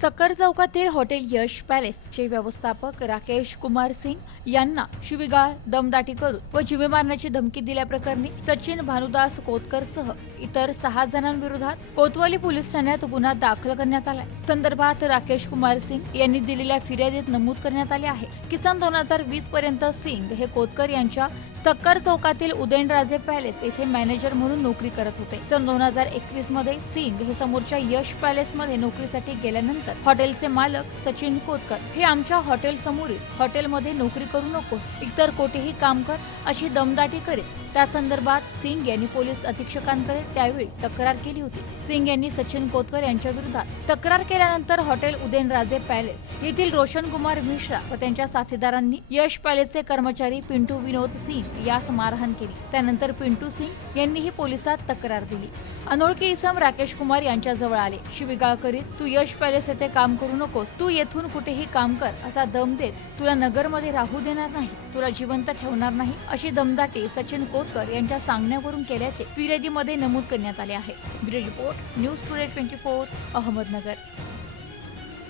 सकर चौकातील हॉटेल यश पॅलेसचे व्यवस्थापक राकेश कुमार सिंग यांना शिवीगाळ दमदाटी करून व जिवे मारण्याची धमकी दिल्याप्रकरणी सचिन भानुदास कोतकर सह इतर सहा जणांविरोधात कोतवाली पोलीस ठाण्यात गुन्हा दाखल करण्यात आलाय. संदर्भात राकेश कुमार सिंग यांनी दिलेल्या फिर्यादीत नमूद करण्यात आले आहे. की सन दोन हजार वीस पर्यंत सिंग हे कोतकर यांच्या सक्कर चौकातील उदयनराजे पॅलेस येथे मॅनेजर म्हणून नोकरी करत होते. सन दोन हजार एकवीसमध्ये सिंग हे समोरच्या यश पॅलेस मध्ये नोकरीसाठी गेल्यानंतर हॉटेलचे मालक सचिन कोतकर हे आमच्या हॉटेल समोरील हॉटेलमध्ये नोकरी करू नकोस इतर कोठेही काम कर अशी दमदाटी करीत त्या संदर्भात सिंग यांनी पोलीस अधीक्षकांकडे त्यावेळी तक्रार केली होती. सिंग यांनी सचिन कोतकर यांच्या विरोधात तक्रार केल्यानंतर हॉटेल उदयनराजे पॅलेस येथील रोशन कुमार मिश्रा व त्यांच्या साथीदारांनी यश पॅलेसचे कर्मचारी पिंटू विनोद सिंग यास मारहाण केली. त्यानंतर पिंटू सिंग यांनीही पोलिसात तक्रार दिली. अनोळखी इसम राकेश कुमार यांच्याजवळ आले. शिविगाळ करीत तू यश पॅलेस येथे काम करू नकोस. तू येथून कुठेही काम कर असा दम देत तुला नगरमध्ये राहू देणार नाही. तुला जिवंत ठेवणार नाही अशी दमदाटी सचिन कोतकर यांच्या सांगण्यावरून केल्याचे फिर्यादीमध्ये नमूद करण्यात आले आहे. Bureau report news today twenty four Ahmednagar.